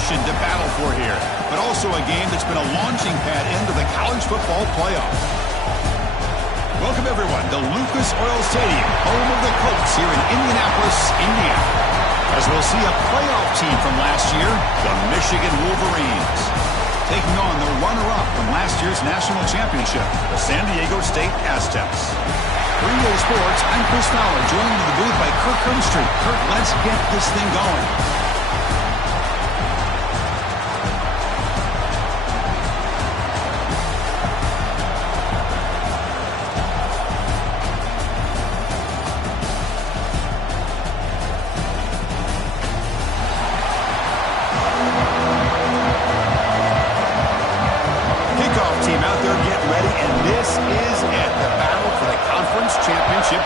competition to battle for here, but also a game that's been a launching pad into the college football playoff. Welcome, everyone, to Lucas Oil Stadium, home of the Colts here in Indianapolis, Indiana. As we'll see a playoff team from last year, the Michigan Wolverines, taking on the runner-up from last year's national championship, the San Diego State Aztecs. 3-Day Sports, I'm Chris Fowler, joined in the booth by Kirk Herbstreit. Kirk, let's get this thing going.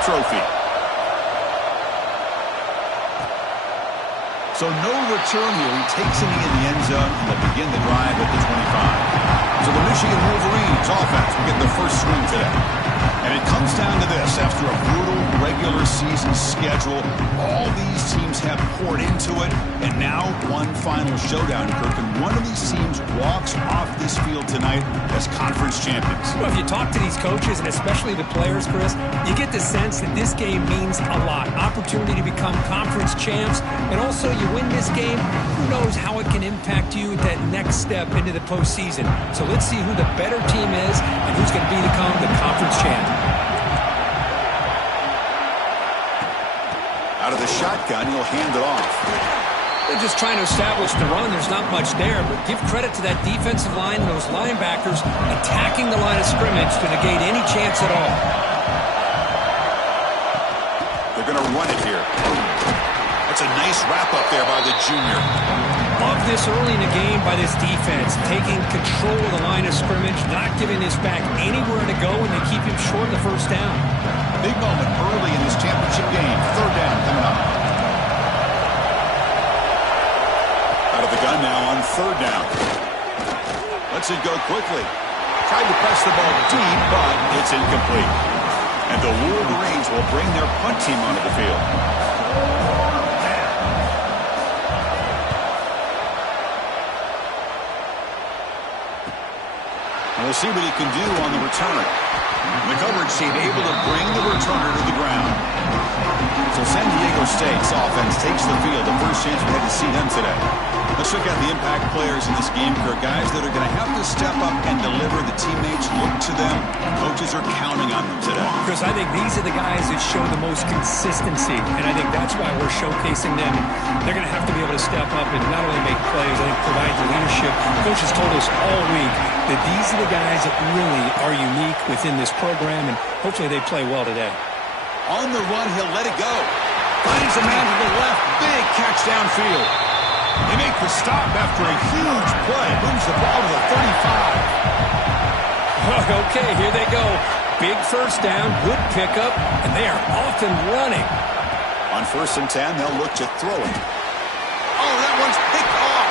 Trophy. So no return here. He takes it in the end zone, and they'll begin the drive at the 25. So the Michigan Wolverines offense will get their first swing today. And it comes down to this. After a brutal regular season schedule, all these teams have poured into it, and now one final showdown, Kirk. And one of these teams walks off this field tonight as conference champions. Well, if you talk to these coaches, and especially the players, Chris, you get the sense that this game means a lot. Opportunity to become conference champs, and also you win this game, who knows how it can impact you at that next step into the postseason. So let's see who the better team is and who's going to become the conference champ. Out of the shotgun, he'll hand it off. They're just trying to establish the run. There's not much there, but give credit to that defensive line and those linebackers attacking the line of scrimmage to negate any chance at all. They're going to run it here. That's a nice wrap-up there by the junior. Love this early in the game by this defense, taking control of the line of scrimmage, not giving this back anywhere to go, and they keep him short of the first down. Big moment early in this championship game. Third down coming up. Out of the gun now on third down. Lets it go quickly. Tried to press the ball deep, but it's incomplete. And the Wolverines will bring their punt team onto the field. And we'll see what he can do on the return. The coverage team able to bring the returner to the ground. So San Diego State's offense takes the field. The first chance we had to see them today. Let's look at the impact players in this game, Kirk. Guys that are going to have to step up and deliver. The teammates look to them. Coaches are counting on them today. Chris, I think these are the guys that show the most consistency, and I think that's why we're showcasing them. They're going to have to be able to step up and not only make plays, I think provide the leadership. Coaches told us all week that these are the guys that really are unique within this program, and hopefully they play well today. On the run, he'll let it go. Finds a man to the left. Big catch downfield. They make the stop after a huge play. Moves the ball to the 35. Okay, here they go. Big first down, good pickup, and they are off and running. On 1st and 10, they'll look to throw it. Oh, that one's picked off.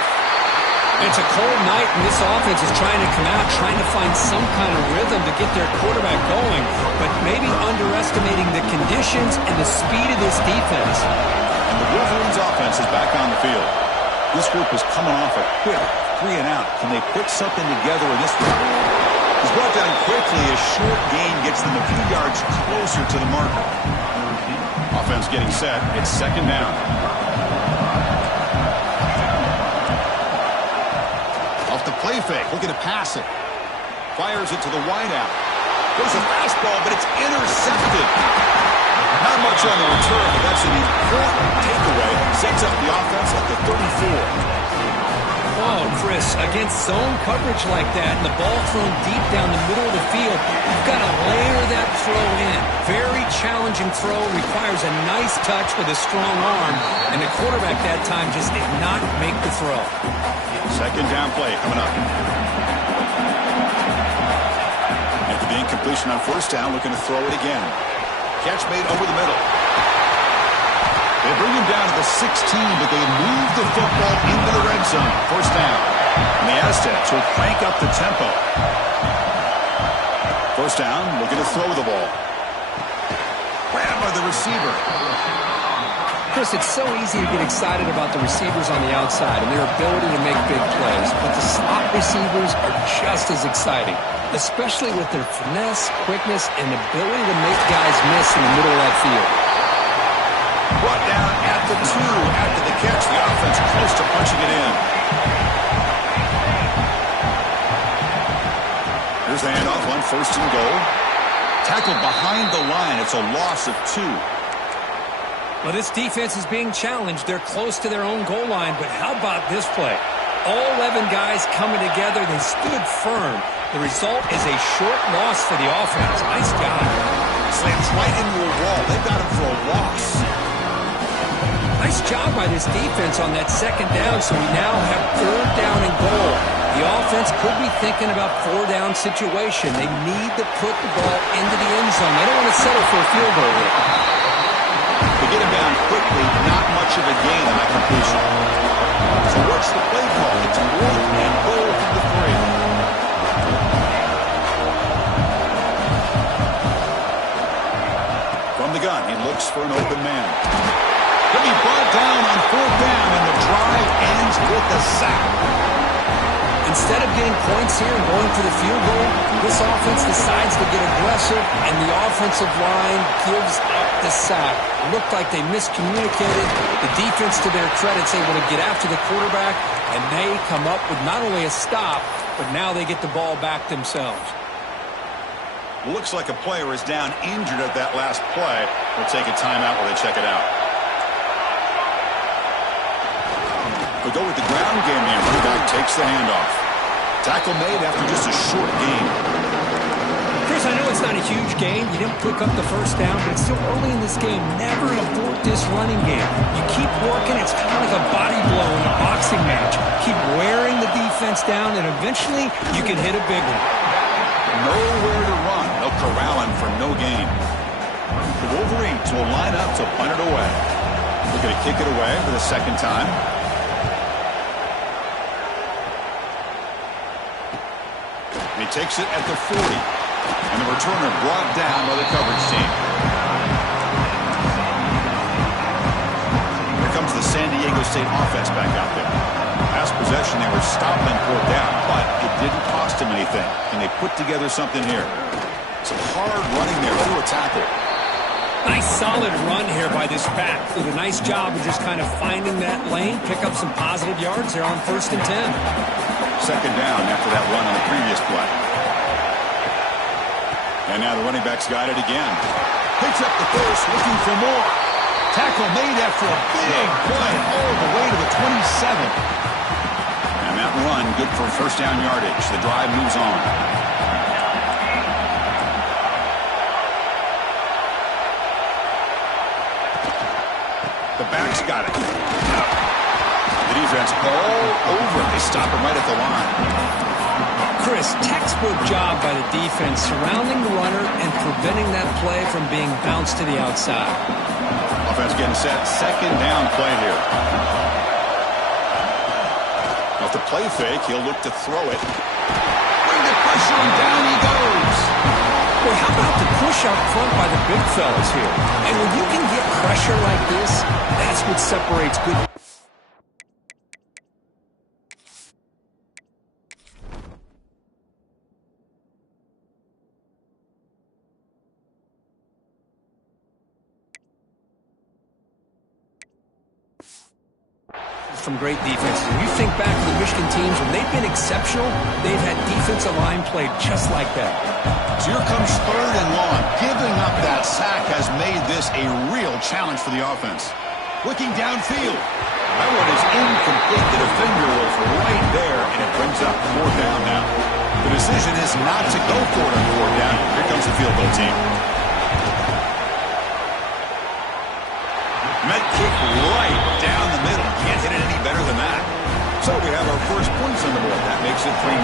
It's a cold night, and this offense is trying to come out, trying to find some kind of rhythm to get their quarterback going, but maybe underestimating the conditions and the speed of this defense. And the Wolverines offense is back on the field. This group is coming off a quick 3 and out. Can they put something together in this one? He's brought down quickly. A short gain gets them a few yards closer to the marker. Offense getting set. It's 2nd down. Off the play fake. Looking to pass it. Fires it to the wideout. Goes a fastball, but it's intercepted. Not much on the return, but that's an important takeaway. Sets up the offense at the 34. Oh, Chris, against zone coverage like that and the ball thrown deep down the middle of the field, you've got to layer that throw in. Very challenging throw, requires a nice touch with a strong arm, and the quarterback that time just did not make the throw. 2nd down play coming up. After the incompletion on 1st down, looking to throw it again. Catch made over the middle. They bring him down to the 16, but they move the football into the red zone. 1st down. And the Aztecs will crank up the tempo. 1st down, looking to throw the ball. Grabbed by the receiver. Chris, it's so easy to get excited about the receivers on the outside and their ability to make big plays, but the slot receivers are just as exciting, especially with their finesse, quickness, and ability to make guys miss in the middle of that field. Brought down at the 2 after the catch. The offense close to punching it in. Here's the handoff on 1st and goal. Tackled behind the line. It's a loss of 2. Well, this defense is being challenged. They're close to their own goal line, but how about this play? All 11 guys coming together. They stood firm. The result is a short loss for the offense. Nice job. Slams right into a wall. They've got him for a loss. Nice job by this defense on that 2nd down, so we now have 3rd down and goal. The offense could be thinking about 4-down situation. They need to put the ball into the end zone. They don't want to settle for a field goal here. To get him down quickly, not much of a gain on that completion. So what's the play call? It's 4th and goal from the 3. From the gun, he looks for an open man. He'll be brought down on 4th down, and the drive ends with a sack. Instead of getting points here and going for the field goal, this offense decides to get aggressive, and the offensive line gives up the sack. It looked like they miscommunicated. The defense, to their credit, is able to get after the quarterback, and they come up with not only a stop, but now they get the ball back themselves. Looks like a player is down injured at that last play. We'll take a timeout while they check it out. We go with the ground game here. Running back takes the handoff. Tackle made after just a short gain. Chris, I know it's not a huge game. You didn't pick up the 1st down, but it's still early in this game. Never abort this running game. You keep working. It's kind of like a body blow in a boxing match. Keep wearing the defense down, and eventually you can hit a big one. Nowhere to run. They'll corral him for no gain. The Wolverines will line up to punt it away. Looking to kick it away for the 2nd time. He takes it at the 40. And the returner brought down by the coverage team. Here comes the San Diego State offense back out there. Last possession, they were stopped on 4th down, but it didn't cost them anything. And they put together something here. Some hard running there through a tackle. Nice solid run here by this back. Did a nice job of just kind of finding that lane, pick up some positive yards there on 1st and 10. 2nd down after that run on the previous play. And now the running back's got it again. Picks up the first, looking for more. Tackle made after a big play all the way to the 27. And that run, good for 1st down yardage. The drive moves on. The back's got it. The defense all over. They stop him right at the line. Chris, textbook job by the defense surrounding the runner and preventing that play from being bounced to the outside. Offense getting set. 2nd down play here. Off the play fake, he'll look to throw it. Bring the pressure and down he goes. Well, how about the push up front by the big fellas here? And when you can get pressure like this, that's what separates good. From great defenses. When you think back to the Michigan teams, when they've been exceptional, they've had defensive line played just like that. So here comes 3rd and long. Giving up that sack has made this a real challenge for the offense. Looking downfield. That one is incomplete. The defender was right there, and it brings up 4th down now. The decision is not to go for it on 4th down. Here comes the field goal team. Met kick right down the middle. Can't hit it any better than that. So we have our first points on the board. That makes it 3-0.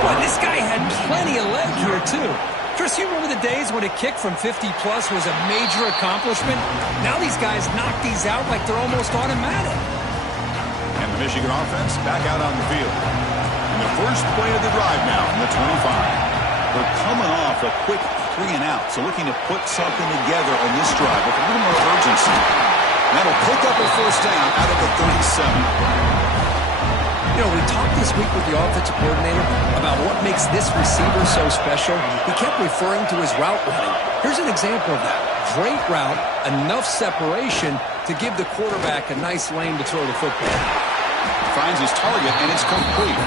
Well, this guy had plenty of leg here, too. Chris, you remember the days when a kick from 50-plus was a major accomplishment? Now these guys knock these out like they're almost automatic. And the Michigan offense back out on the field. And the first play of the drive now from the 25. They're coming off a quick 3-and-out, so looking to put something together on this drive with a little more urgency. That'll pick up a first down out of the 37. You know, we talked this week with the offensive coordinator about what makes this receiver so special. He kept referring to his route running. Here's an example of that. Great route, enough separation to give the quarterback a nice lane to throw the football. Finds his target, and it's complete.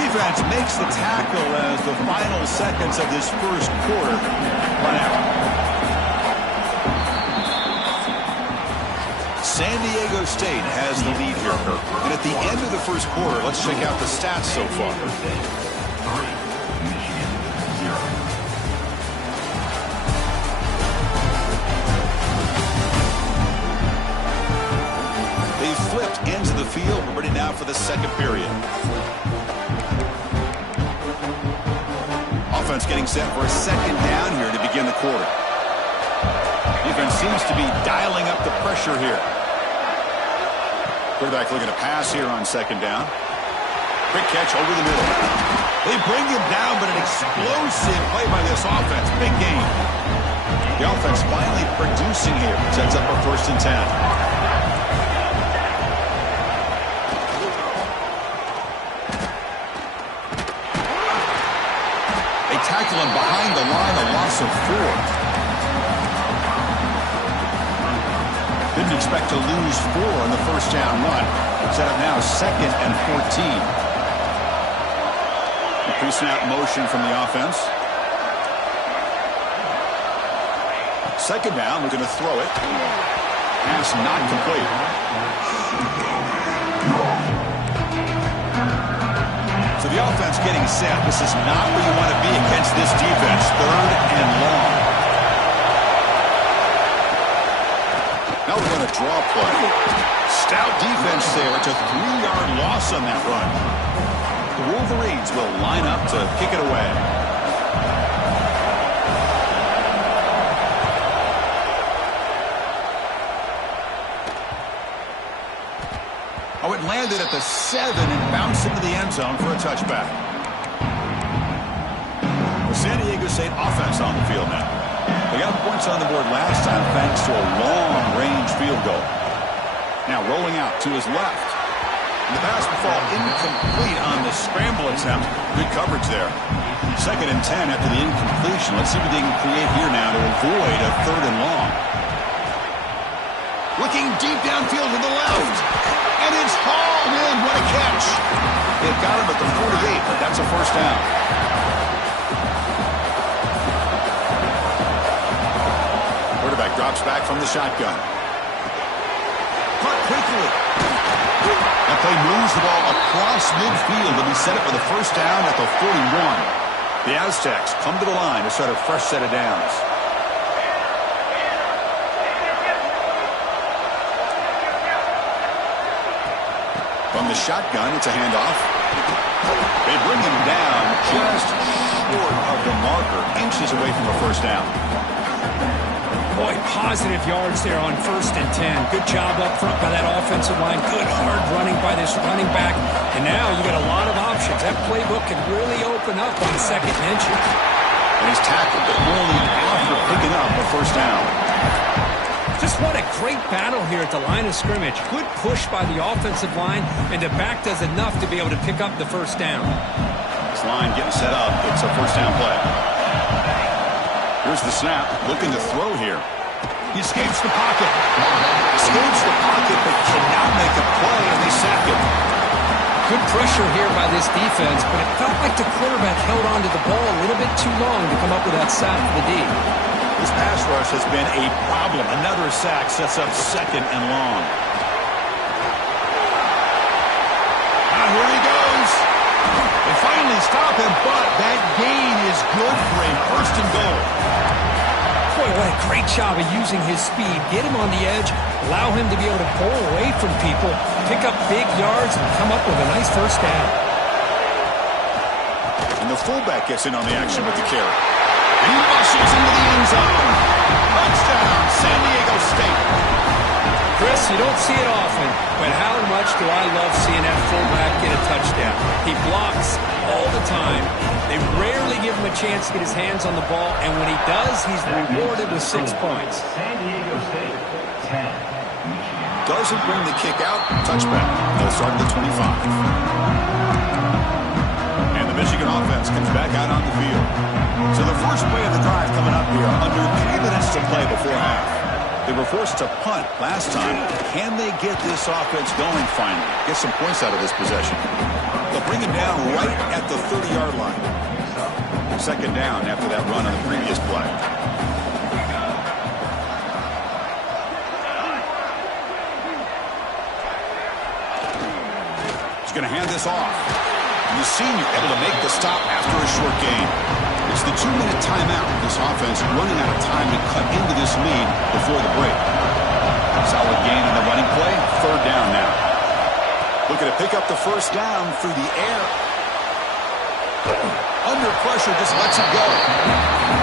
Defense makes the tackle as the final seconds of this first quarter run out. San Diego State has the lead here. And at the end of the first quarter, let's check out the stats so far. They flipped into the field. We're ready now for the second period. Offense getting set for a second down here to begin the quarter. Defense seems to be dialing up the pressure here. Quarterback looking to pass here on second down. Quick catch over the middle. They bring him down, but an explosive play by this offense. Big game. The offense finally producing here. Sets up a 1st and 10. They tackle him behind the line, a loss of 4. Didn't expect to lose 4 on the first down run. Set up now 2nd and 14. Pre-snap motion from the offense. Second down, we're going to throw it. Pass not complete. So the offense getting set. This is not where you want to be against this defense. 3rd and long. Now we're going to draw play. Stout defense there. It's a 3-yard loss on that run. The Wolverines will line up to kick it away. Oh, it landed at the 7 and bounced into the end zone for a touchback. The San Diego State offense on the field now. They got points on the board last time thanks to a long-range field goal. Now rolling out to his left. And the pass will fall incomplete on the scramble attempt. Good coverage there. 2nd and 10 after the incompletion. Let's see what they can create here now to avoid a 3rd and long. Looking deep downfield to the left. And it's hauled in. What a catch. They've got him at the 48, but that's a first down. Quarterback drops back from the shotgun. Caught quickly. That play moves the ball across midfield to be set up for the first down at the 41. The Aztecs come to the line to start a fresh set of downs. From the shotgun, it's a handoff. They bring him down just short of the marker, inches away from a first down. Boy, positive yards there on 1st and 10. Good job up front by that offensive line. Good hard running by this running back. And now you got a lot of options. That playbook can really open up on 2nd and inches. And he's tackled, but only after picking up a first down. Just what a great battle here at the line of scrimmage. Good push by the offensive line, and the back does enough to be able to pick up the first down. This line getting set up. It's a first down play. Here's the snap. Looking to throw here. He escapes the pocket. Escapes the pocket, but cannot make a play, and they sack him. Good pressure here by this defense, but it felt like the quarterback held onto the ball a little bit too long to come up with that sack for the D. This pass rush has been a problem. Another sack sets up 2nd and long. Now here he goes. They finally stop him, but that gain is good for a 1st and goal. Boy, what a great job of using his speed. Get him on the edge, allow him to be able to pull away from people, pick up big yards, and come up with a nice first down. And the fullback gets in on the action with the carry. And he rushes into the end zone. Touchdown, San Diego State. Chris, you don't see it often, but how much do I love seeing that fullback get a touchdown. He blocks all the time. They rarely give him a chance to get his hands on the ball, and when he does, he's rewarded with 6 points. San Diego State, 10, Michigan. doesn't bring the kick out. Touchback. They'll start at the 25. And the Michigan offense comes back out on the field. So the first play of the drive coming up here. Under 3 minutes to play before half. They were forced to punt last time. Can they get this offense going finally? Get some points out of this possession. They'll bring him down right at the 30-yard line. Second down after that run on the previous play. He's going to hand this off. And the senior able to make the stop after a short gain. It's the 2-minute timeout. This offense running out of time to cut into this lead before the break. Solid gain in the running play. Third down now. Looking to pick up the first down through the air. Under pressure, just lets it go.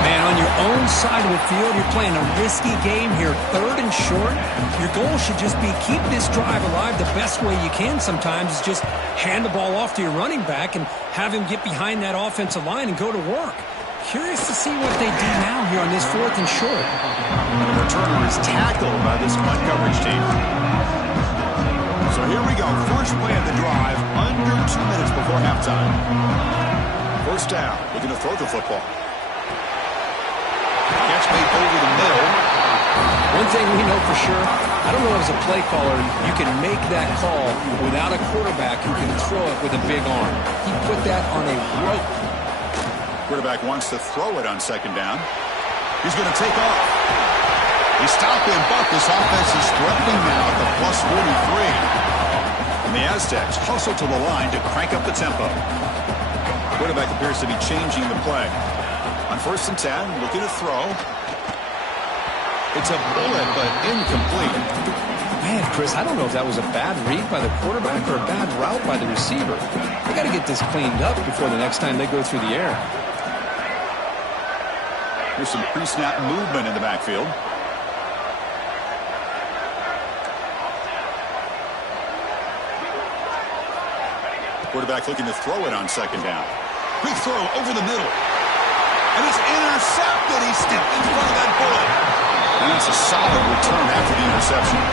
Man, on your own side of the field, you're playing a risky game here. Third and short. Your goal should just be keep this drive alive the best way you can sometimes is just hand the ball off to your running back and have him get behind that offensive line and go to work. Curious to see what they do now here on this 4th and short. The returner is tackled by this punt coverage team. So here we go. First play of the drive under 2 minutes before halftime. First down. Looking to throw the football. Catch made over the middle. One thing we know for sure, I don't know as a play caller, you can make that call without a quarterback who can throw it with a big arm. He put that on a rope. Quarterback wants to throw it on second down. He's going to take off. He stopped him, but this offense is threatening now at the plus 43. And the Aztecs hustle to the line to crank up the tempo. Quarterback appears to be changing the play. On 1st and 10, looking to throw. It's a bullet, but incomplete. Man, Chris, I don't know if that was a bad read by the quarterback or a bad route by the receiver. They got to get this cleaned up before the next time they go through the air. Here's some pre-snap movement in the backfield. Quarterback looking to throw it on second down. Quick throw over the middle. And it's intercepted. He stepped in front of that bullet. And that's a solid return after the interception.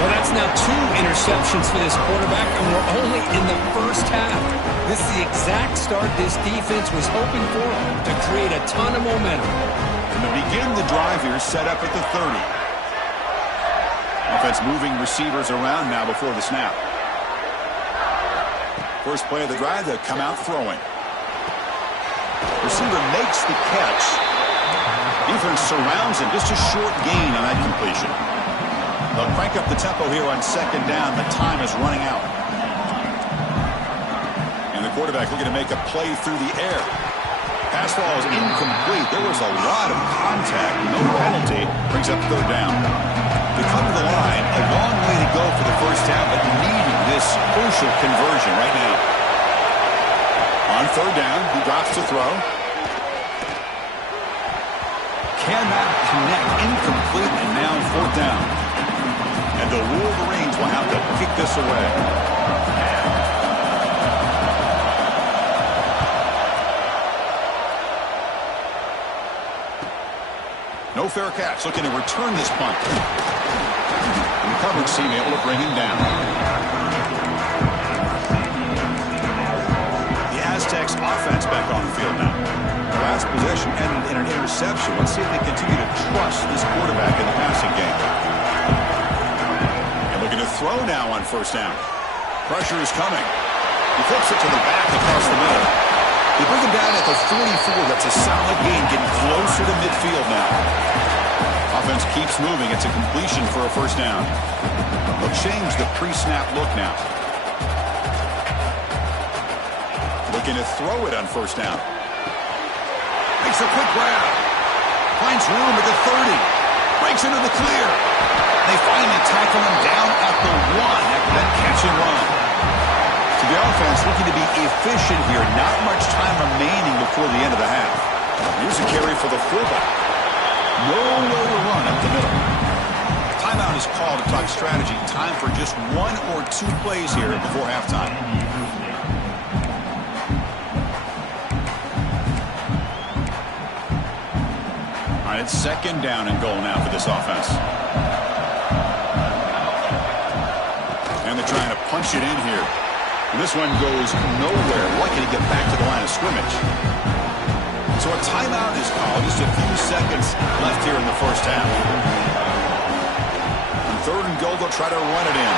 Well, that's now 2 interceptions for this quarterback, and we're only in the first half. This is the exact start this defense was hoping for to create a ton of momentum. And to begin the drive here, set up at the 30. Offense moving receivers around now before the snap. First play of the drive, they'll come out throwing. Receiver makes the catch. Defense surrounds him. Just a short gain on that completion. They'll crank up the tempo here on second down. The time is running out. And the quarterback looking to make a play through the air. Pass ball is incomplete. There was a lot of contact. No penalty. Brings up third down. To come to the line, a long way to go for the first down, but needing this crucial conversion right now. On third down, he drops to throw. Cannot connect, incomplete, and now fourth down. And the Wolverines will have to kick this away. No fair catch, looking to return this punt. And the coverage team able to bring him down. The Aztecs offense back on the field now. The last possession ended in an interception. Let's see if they continue to trust this quarterback in the passing game. And looking to throw now on first down. Pressure is coming. He flips it to the back across the middle. They bring him down at the 44. That's a solid gain, getting closer to midfield now. Offense keeps moving. It's a completion for a first down. They'll change the pre-snap look now. Looking to throw it on first down. Makes a quick grab. Finds room at the 30. Breaks into the clear. They finally tackle him down at the 1 after that catch and run. So the offense looking to be efficient here. Not much time remaining before the end of the half. Here's a carry for the fullback. Nowhere to run up the middle. Timeout is called to talk strategy. Time for just 1 or 2 plays here before halftime. All right, it's second down and goal now for this offense. trying to punch it in here. And this one goes nowhere. Lucky to get back to the line of scrimmage. So a timeout is called. Just a few seconds left here in the first half. On 3rd and goal, they'll try to run it in.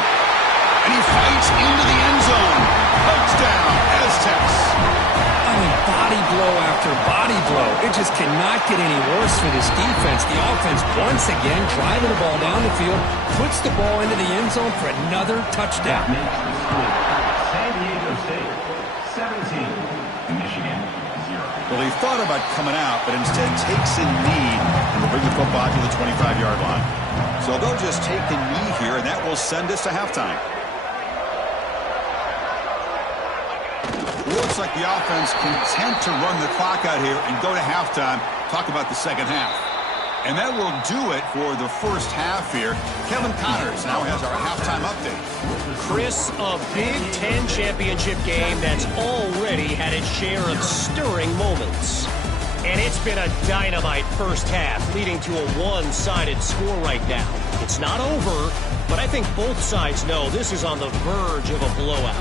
And he fights into the end zone. Touchdown, Aztecs. I mean, body blow after body blow. It just cannot get any worse for this defense. The offense, once again, driving the ball down the field, puts the ball into the end zone for another touchdown. San Diego State, 17, Michigan, 0. Well, he thought about coming out, but instead takes a knee and will bring the football to the 25-yard line. So they'll just take a knee here, and that will send us to halftime. Looks like the offense content to run the clock out here and go to halftime. Talk about the second half. And that will do it for the first half here. Kevin Connors now has our halftime update. Chris, a Big Ten championship game that's already had its share of stirring moments. And it's been a dynamite first half, leading to a one-sided score right now. It's not over, but I think both sides know this is on the verge of a blowout.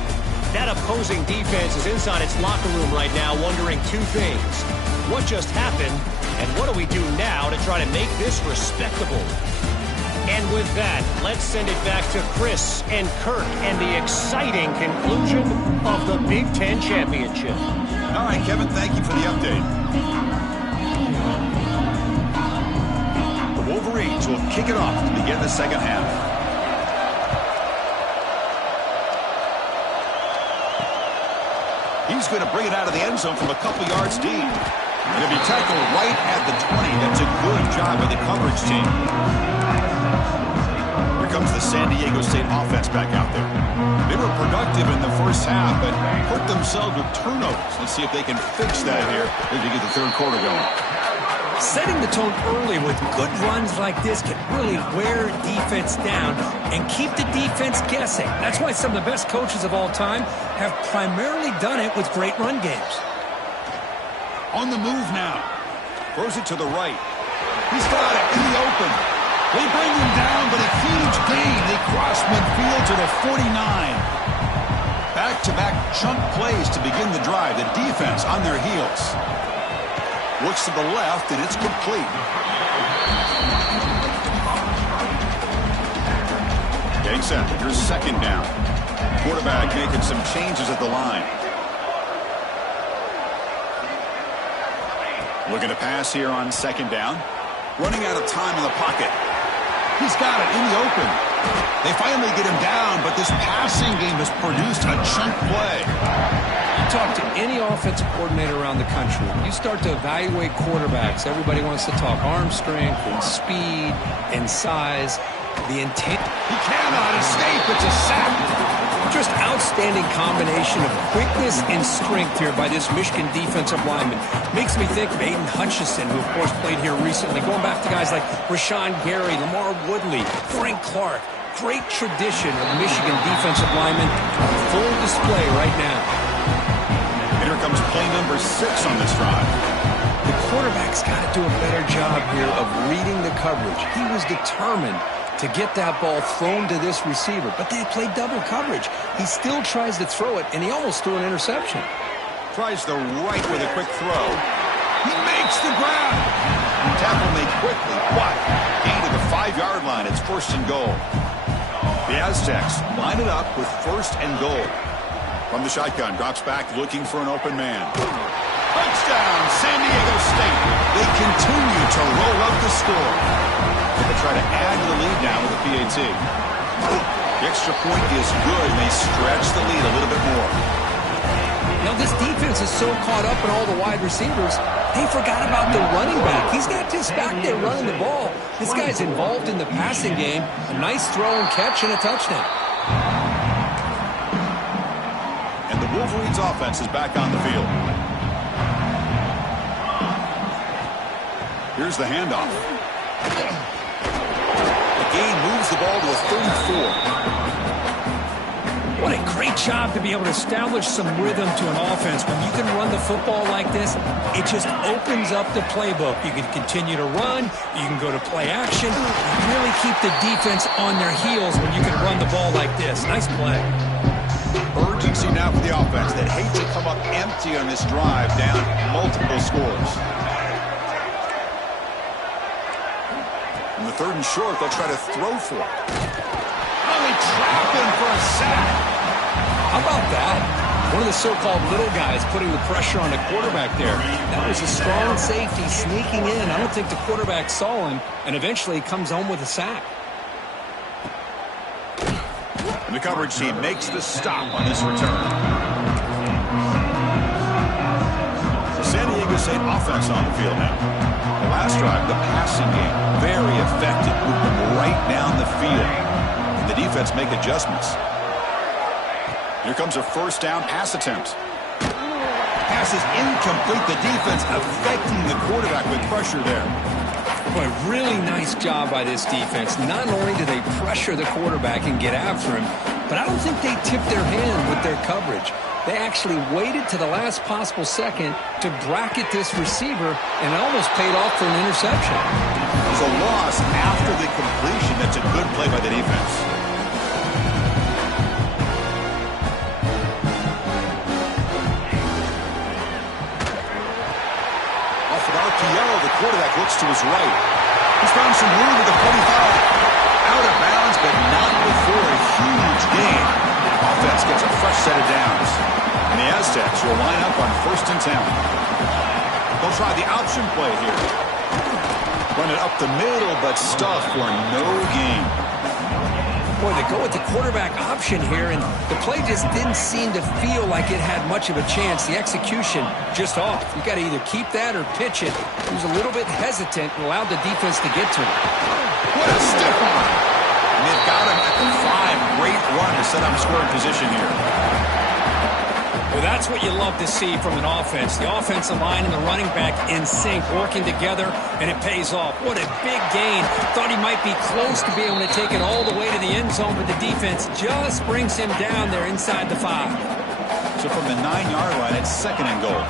That opposing defense is inside its locker room right now wondering two things. What just happened, and what do we do now to try to make this respectable? And with that, let's send it back to Chris and Kirk and the exciting conclusion of the Big Ten Championship. All right, Kevin, thank you for the update. The Wolverines will kick it off to begin the second half. He's going to bring it out of the end zone from a couple yards deep. And he'll be tackled right at the 20. That's a good job by the coverage team. Here comes the San Diego State offense back out there. They were productive in the first half, but hurt themselves with turnovers. Let's see if they can fix that here as we get the third quarter going. Setting the tone early with good runs like this can really wear defense down and keep the defense guessing. That's why some of the best coaches of all time have primarily done it with great run games. On the move now. Throws it to the right. He's got it in the open. They bring him down, but a huge gain. They cross midfield to the 49. Back-to-back chunk plays to begin the drive. The defense on their heels. Looks to the left, and it's complete. Getting set. Here's second down. Quarterback making some changes at the line. Looking to pass here on second down. Running out of time in the pocket. He's got it in the open. They finally get him down, but this passing game has produced a chunk play. Talk to any offensive coordinator around the country. You start to evaluate quarterbacks. Everybody wants to talk arm strength and speed and size. The intent. He cannot escape. It's a sack. Just outstanding combination of quickness and strength here by this Michigan defensive lineman. Makes me think of Aiden Hutchinson, who of course played here recently. Going back to guys like Rashawn Gary, Lamar Woodley, Frank Clark. Great tradition of Michigan defensive linemen on full display right now. Here comes play number 6 on this drive. The quarterback's got to do a better job here of reading the coverage. He was determined to get that ball thrown to this receiver, but they played double coverage. He still tries to throw it, and he almost threw an interception. Tries the right with a quick throw. He makes the grab. Tackle made quickly, but gain to the 5-yard line. It's first and goal. The Aztecs line it up with first and goal. From the shotgun, drops back looking for an open man. Touchdown, San Diego State. They continue to roll up the score. They'll try to add to the lead now with a PAT. The extra point is good, and they stretch the lead a little bit more. Now, this defense is so caught up in all the wide receivers, they forgot about the running back. He's not just back there running the ball. This guy's involved in the passing game. A nice throw and catch and a touchdown. And the Wolverines offense is back on the field. Here's the handoff. The gain moves the ball to a 34. What a great job to be able to establish some rhythm to an offense. When you can run the football like this, it just opens up the playbook. You can continue to run. You can go to play action. You really keep the defense on their heels when you can run the ball like this. Nice play. Urgency now for the offense that hate to come up empty on this drive, down multiple scores. In the 3rd and short, they'll try to throw for it. Really trap him for a sack. How about that? One of the so-called little guys putting the pressure on the quarterback there. That was a strong safety sneaking in. I don't think the quarterback saw him, and eventually comes home with a sack. And the coverage team makes the stop on this return. The San Diego State offense on the field now. The last drive, the passing game, very effective. Moved them right down the field. And the defense make adjustments. Here comes a 1st down pass attempt. Pass is incomplete. The defense affecting the quarterback with pressure there. Boy, really nice job by this defense. Not only do they pressure the quarterback and get after him, but I don't think they tipped their hand with their coverage. They actually waited to the last possible second to bracket this receiver, and it almost paid off for an interception. There's a loss after the completion. That's a good play by the defense. The quarterback looks to his right. He's found some room at the 45. Out of bounds, but not before a huge gain. Offense gets a fresh set of downs. And the Aztecs will line up on 1st and 10. They'll try the option play here. Run it up the middle, but stuff for no gain. Boy, they go with the quarterback option here, and the play just didn't seem to feel like it had much of a chance. The execution just off. You got to either keep that or pitch it. He was a little bit hesitant and allowed the defense to get to him. What a stiff arm! And they've got him at the 5. Great run to set up scoring position here. Well, that's what you love to see from an offense. The offensive line and the running back in sync, working together, and it pays off. What a big gain. Thought he might be close to being able to take it all the way to the end zone, but the defense just brings him down there inside the 5. So from the 9-yard line, it's 2nd and goal.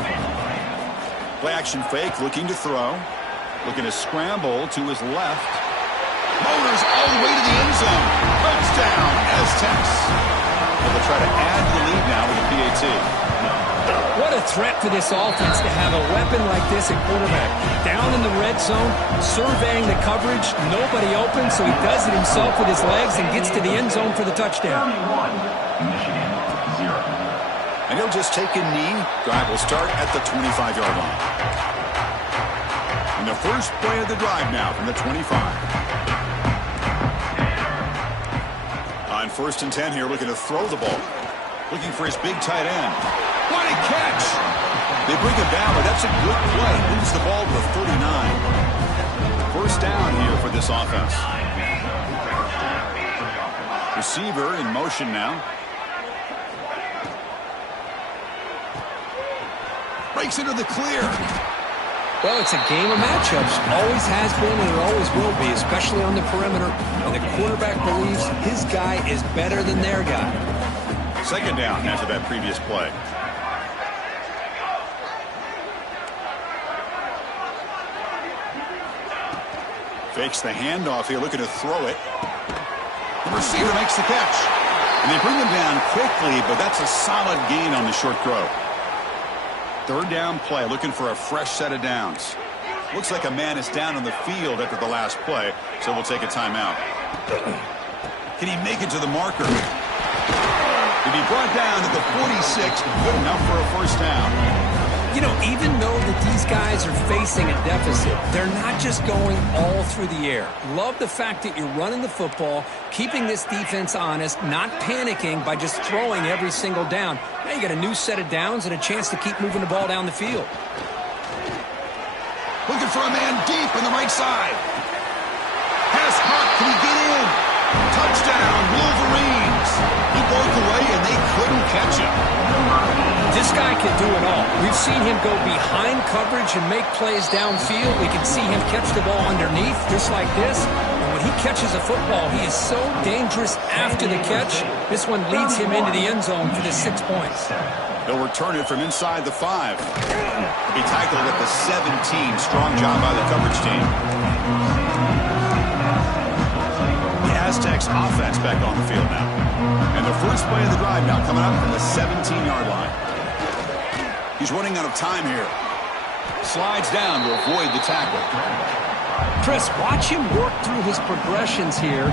Play action fake, looking to throw. Looking to scramble to his left. Motors all the way to the end zone. Touchdown, Aztecs. They'll try to add to the lead now with a PAT. What a threat for this offense to have a weapon like this at quarterback. Down in the red zone, surveying the coverage, nobody open, so he does it himself with his legs and gets to the end zone for the touchdown. Michigan, 0. And he'll just take a knee. Drive will start at the 25-yard line. And the first play of the drive now from the 25. On 1st and 10 here, looking to throw the ball. Looking for his big tight end. What a catch! They bring him down, but that's a good play. Moves the ball to the 39. 1st down here for this offense. Receiver in motion now. Breaks into the clear. Well, it's a game of matchups. Always has been and it always will be, especially on the perimeter. And the quarterback believes his guy is better than their guy. 2nd down after that previous play. Fakes the handoff here, looking to throw it. The receiver makes the catch. And they bring him down quickly, but that's a solid gain on the short throw. 3rd down play, looking for a fresh set of downs. Looks like a man is down on the field after the last play, so we'll take a timeout. Can he make it to the marker? To be brought down at the 46, good enough for a 1st down. You know, even though that these guys are facing a deficit, they're not just going all through the air. Love the fact that you're running the football, keeping this defense honest, not panicking by just throwing every single down. Now you got a new set of downs and a chance to keep moving the ball down the field. Looking for a man deep on the right side. Pass caught. Can he get in? Touchdown, Wolverines. He broke away and they couldn't catch him. This guy can do it all. We've seen him go behind coverage and make plays downfield. We can see him catch the ball underneath just like this. And when he catches a football, he is so dangerous after the catch. This one leads him into the end zone for the 6 points. They'll return it from inside the 5. He tackled at the 17. Strong job by the coverage team. The Aztecs offense back on the field now. And the first play of the drive now coming up from the 17-yard line. He's running out of time here. Slides down to avoid the tackle. Chris, watch him work through his progressions here.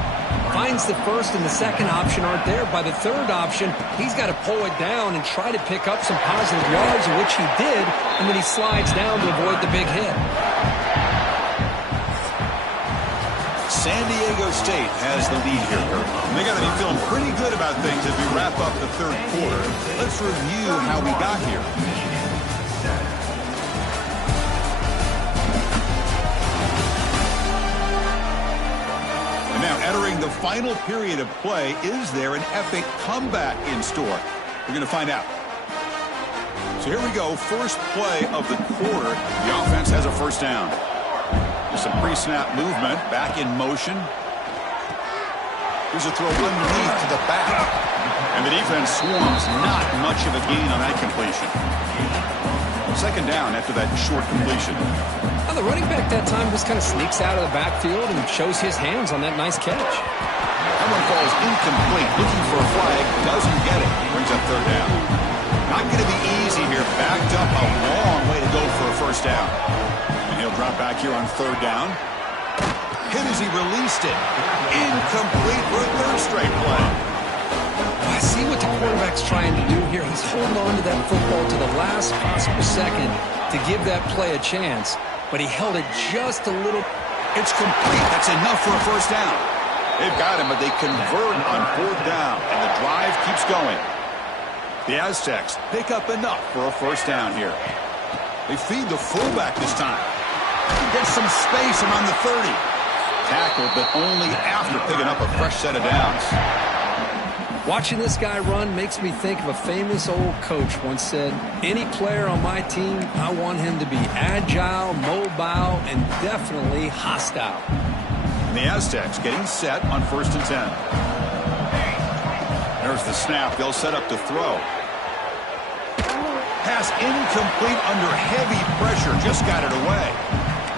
Finds the first and the second option aren't there. By the third option, he's got to pull it down and try to pick up some positive yards, which he did, and then he slides down to avoid the big hit. San Diego State has the lead here, Kurt. They got to be feeling pretty good about things as we wrap up the third quarter. Let's review how we got here. And now entering the final period of play, is there an epic comeback in store? We're going to find out. So here we go, first play of the quarter. The offense has a first down. Some pre-snap movement, back in motion. Here's a throw underneath to the back. And the defense swarms, not much of a gain on that completion. Second down after that short completion. Now the running back that time just kind of sneaks out of the backfield and shows his hands on that nice catch. That one falls incomplete, looking for a flag, doesn't get it. Brings up third down. Not going to be easy here, backed up a long way to go for a first down. He'll drop back here on third down. Hit as he released it. Incomplete for a third straight play. I see what the quarterback's trying to do here. He's holding on to that football to the last possible second to give that play a chance. But he held it just a little. It's complete. That's enough for a first down. They've got him, but they convert on fourth down. And the drive keeps going. The Aztecs pick up enough for a first down here. They feed the fullback this time. Gets some space around the 30. Tackled, but only after picking up a fresh set of downs. Watching this guy run makes me think of a famous old coach once said, any player on my team, I want him to be agile, mobile, and definitely hostile. And the Aztecs getting set on 1st and 10. There's the snap. They'll set up to throw. Pass incomplete under heavy pressure. Just got it away.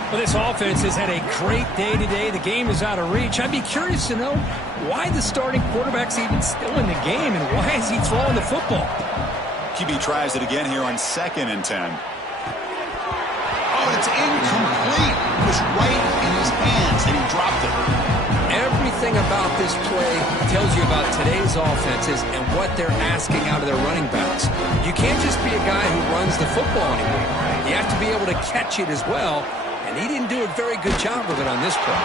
Well, this offense has had a great day today. The game is out of reach. I'd be curious to know why the starting quarterback's even still in the game and why is he throwing the football? QB tries it again here on 2nd and 10. Oh, it's incomplete. It was right in his hands and he dropped it. Everything about this play tells you about today's offenses and what they're asking out of their running backs. You can't just be a guy who runs the football anymore. You have to be able to catch it as well, and he didn't do a very good job of it on this play.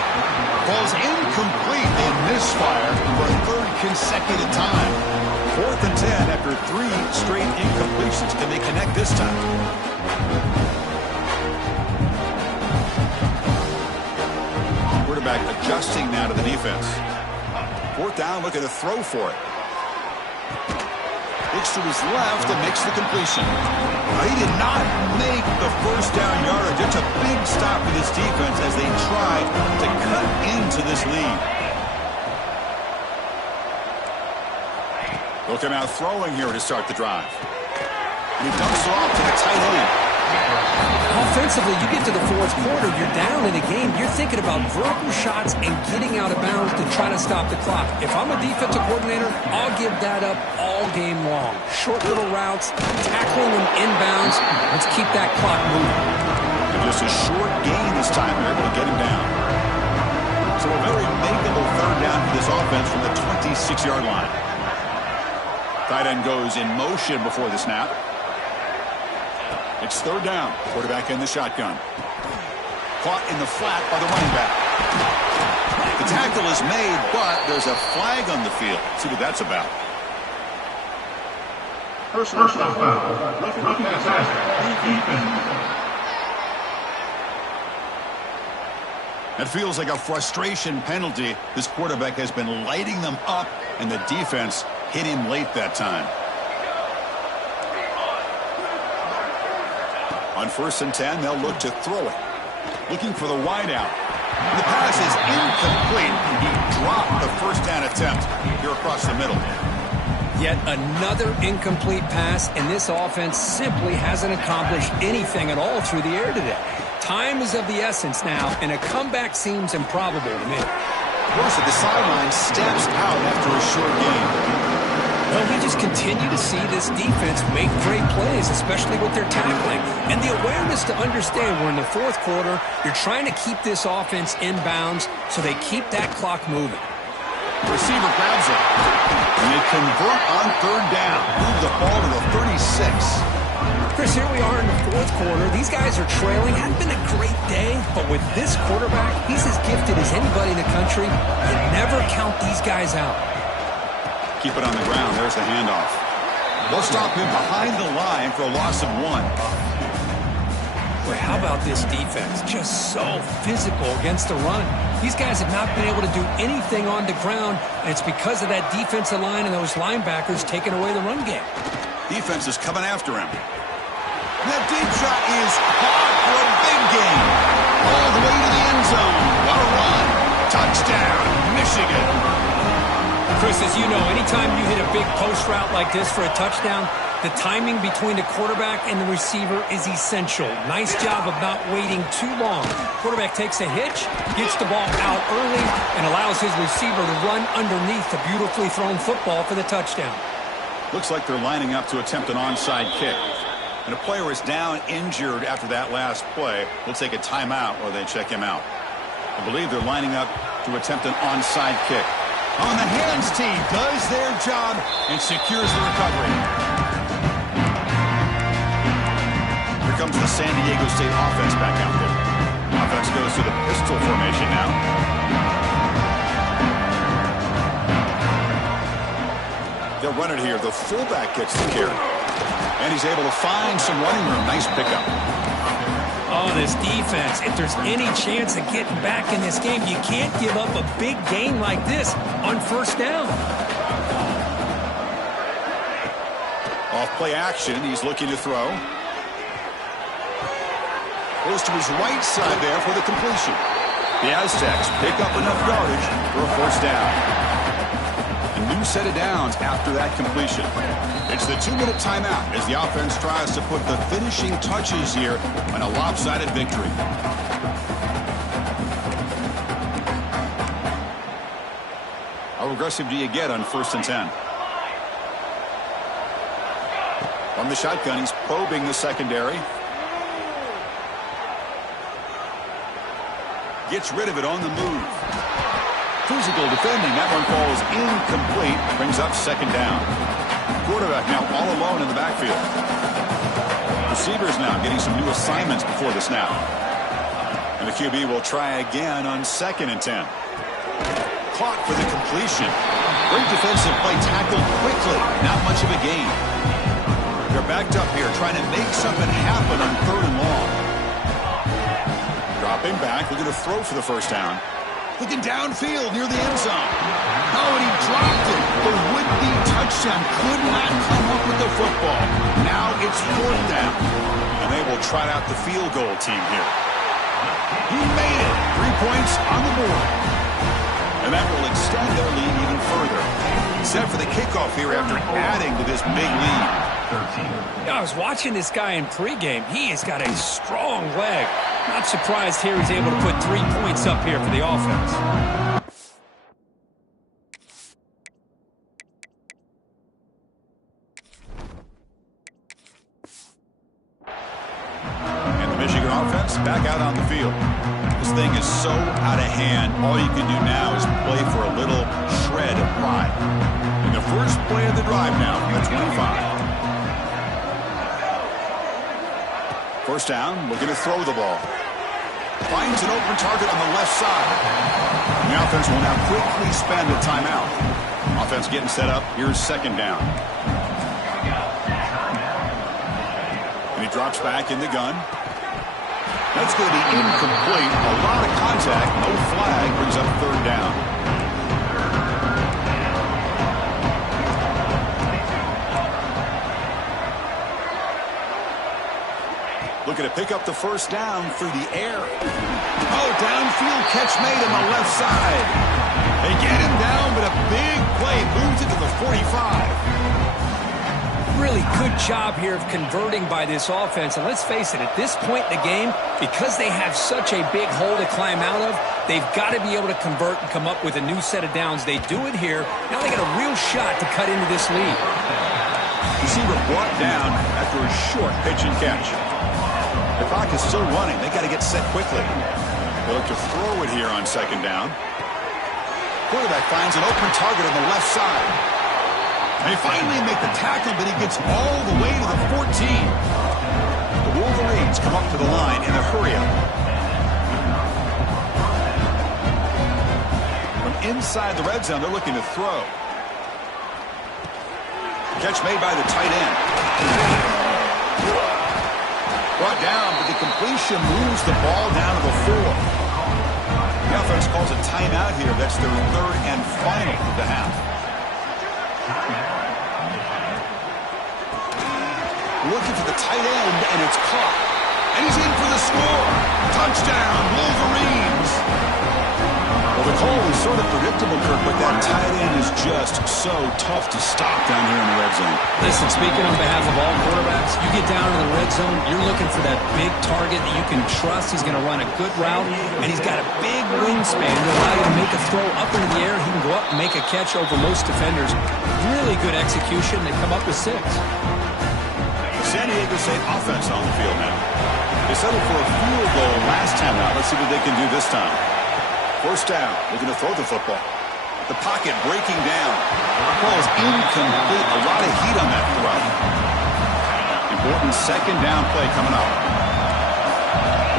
Falls incomplete. They misfire for a third consecutive time. 4th and 10 after 3 straight incompletions. Can they connect this time? Quarterback adjusting now to the defense. 4th down, looking to throw for it. Looks to his left and makes the completion. He did not make the first down yardage. It's a big stop for this defense as they try to cut into this lead. They'll come out throwing here to start the drive. And he dumps it off to the tight end. Offensively, you get to the 4th quarter, you're down in a game. You're thinking about vertical shots and getting out of bounds to try to stop the clock. If I'm a defensive coordinator, I'll give that up all game long. Short little routes, tackling them inbounds. Let's keep that clock moving. And just a short gain this time. They're able to get him down. So a very makeable third down for this offense from the 26-yard line. Tight end goes in motion before the snap. It's third down. Quarterback in the shotgun. Caught in the flat by the running back. The tackle is made, but there's a flag on the field. Let's see what that's about. Personal foul. Roughing the passer. That feels like a frustration penalty. This quarterback has been lighting them up, and the defense hit him late that time. On 1st and 10, they'll look to throw it. Looking for the wide out. The pass is incomplete. He dropped the first down attempt here across the middle. Yet another incomplete pass, and this offense simply hasn't accomplished anything at all through the air today. Time is of the essence now, and a comeback seems improbable to me. Worse, at the sideline steps out after a short game. Well, we just continue to see this defense make great plays, especially with their tackling. And the awareness to understand we're in the fourth quarter, you're trying to keep this offense in bounds so they keep that clock moving. Receiver grabs it. And they convert on third down. Move the ball to the 36. Chris, here we are in the fourth quarter. These guys are trailing. Hadn't been a great day, but with this quarterback, he's as gifted as anybody in the country. You never count these guys out. Keep it on the ground. There's the handoff. They'll stop him behind the line for a loss of 1. Boy, how about this defense? Just so physical against the run. These guys have not been able to do anything on the ground, and it's because of that defensive line and those linebackers taking away the run game. Defense is coming after him. That deep shot is caught for a big gain. All the way to the end zone. What a run. Touchdown, Michigan. Chris, as you know, anytime you hit a big post route like this for a touchdown, the timing between the quarterback and the receiver is essential. Nice job of not waiting too long. Quarterback takes a hitch, gets the ball out early, and allows his receiver to run underneath the beautifully thrown football for the touchdown. Looks like they're lining up to attempt an onside kick. And a player is down injured after that last play. We'll take a timeout or they check him out. I believe they're lining up to attempt an onside kick. On the hands team does their job and secures the recovery. Here comes the San Diego State offense back out there. Offense goes to the pistol formation now. They'll run it here. The fullback gets the carry. And he's able to find some running room. Nice pickup. Oh, this defense, if there's any chance of getting back in this game, you can't give up a big gain like this on first down. Off play action. He's looking to throw. Goes to his right side there for the completion. The Aztecs pick up enough yardage for a first down. A new set of downs after that completion. It's the 2-minute timeout as the offense tries to put the finishing touches here on a lopsided victory. How aggressive do you get on 1st and 10? From the shotgun, he's probing the secondary. Gets rid of it on the move. Physical defending. That one falls incomplete. Brings up 2nd down. Quarterback now all alone in the backfield. Receivers now getting some new assignments before the snap. And the QB will try again on 2nd and 10. Caught for the completion. Great defensive play, tackled quickly. Not much of a gain. They're backed up here trying to make something happen on 3rd and long. Dropping back, looking to throw for the first down. Looking downfield near the end zone. Oh, and he dropped it. The would-be touchdown could not come up with the football. Now it's 4th down. And they will trot out the field goal team here. He made it. 3 points on the board. And that will extend their lead even further. Set for the kickoff here after adding to this big lead. I was watching this guy in pregame. He has got a strong leg. Not surprised here he's able to put 3 points up here for the offense. And the Michigan offense back out on the field. This thing is so out of hand. All you can do now is play for a little shred of pride. And the first play of the drive now from the 25. First down, looking to throw the ball. Finds an open target on the left side. And the offense will now quickly spend a timeout. Offense getting set up. Here's 2nd down. And he drops back in the gun. That's going to be incomplete. A lot of contact. No flag. Brings up 3rd down. Looking to pick up the first down through the air. Oh, downfield catch made on the left side. They get him down, but a big play moves it to the 45. Really good job here of converting by this offense. And let's face it, at this point in the game, because they have such a big hole to climb out of, they've got to be able to convert and come up with a new set of downs. They do it here. Now they got a real shot to cut into this lead. Receiver brought down after a short pitch and catch. The clock is still running. They got to get set quickly. They look to throw it here on second down. Quarterback finds an open target on the left side. They finally make the tackle, but he gets all the way to the 14. The Wolverines come up to the line in the hurry-up. From inside the red zone, they're looking to throw. Catch made by the tight end. Brought down, but the completion moves the ball down to the 4. The offense calls a timeout here. That's their third and final of the half. Looking for the tight end, and it's caught. And he's in for the score. Touchdown, Wolverines. Well, the call was sort of predictable, Kirk, but that tight end is just so tough to stop down here in the red zone. Listen, speaking on behalf of all quarterbacks, you get down to the red zone, you're looking for that big target that you can trust. He's going to run a good route, and he's got a big wingspan to allow you to make a throw up into the air. He can go up and make a catch over most defenders. Really good execution. They come up with 6. San Diego State offense on the field now. They settled for a field goal last time out. Let's see what they can do this time. First down, looking to throw the football. The pocket breaking down. The ball is incomplete. A lot of heat on that throw. Important second down play coming up.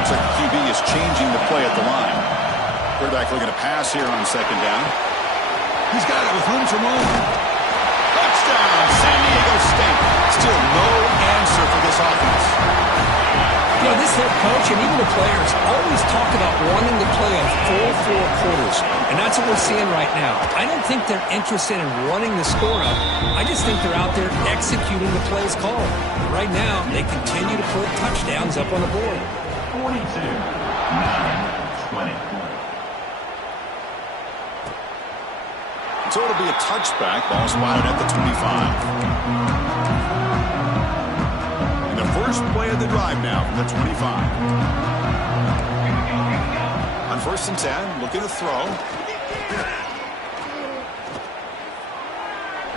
Looks like the QB is changing the play at the line. Quarterback looking to pass here on second down. He's got it with room to roam. Touchdown, San Diego State. Still no answer for this offense. You know, this head coach and even the players always talk about wanting to play a full 4 quarters, and that's what we're seeing right now. I don't think they're interested in running the score up. I just think they're out there executing the plays called. Right now, they continue to put touchdowns up on the board. 42, 9, 20. So it'll be a touchback. Ball spotted at the 25. And the first play of the drive now from the 25. On 1st and 10, looking to throw.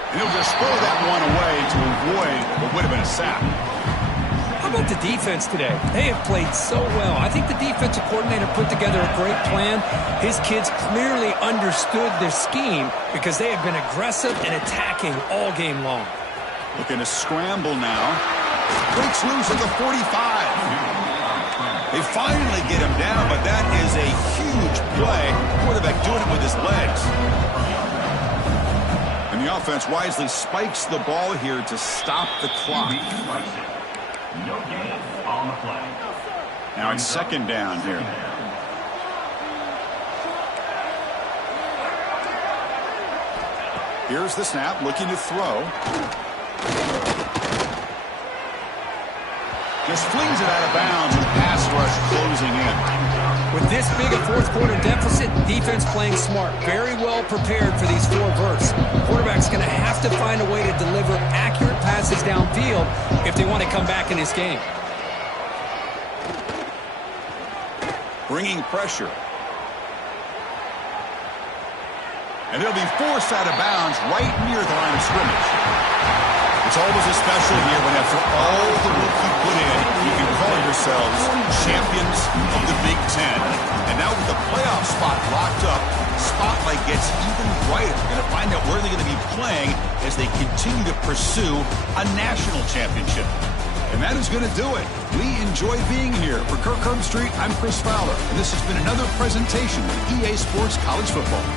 And he'll just throw that one away to avoid what would have been a sack. How about the defense today? They have played so well. I think the defensive coordinator put together a great plan. His kids clearly understood their scheme because they have been aggressive and attacking all game long. Looking to scramble now. Breaks loose at the 45. They finally get him down, but that is a huge play. Quarterback doing it with his legs. And the offense wisely spikes the ball here to stop the clock. No gain on the play. Now it's second down here. Here's the snap, looking to throw. Just flings it out of bounds with pass rush closing in. With this big a 4th quarter deficit, defense playing smart, very well prepared for these 4 verts. Quarterback's going to have to find a way to deliver accurate passes downfield if they want to come back in this game. Bringing pressure. And they'll be forced out of bounds right near the line of scrimmage. It's always a special here when after all the work you put in, you can call yourselves champions of the Big Ten. And now with the playoff spot locked up, spotlight gets even brighter. We're going to find out where they're going to be playing as they continue to pursue a national championship. And that is going to do it. We enjoy being here. For Kirk Herbstreit, I'm Chris Fowler, and this has been another presentation of EA Sports College Football.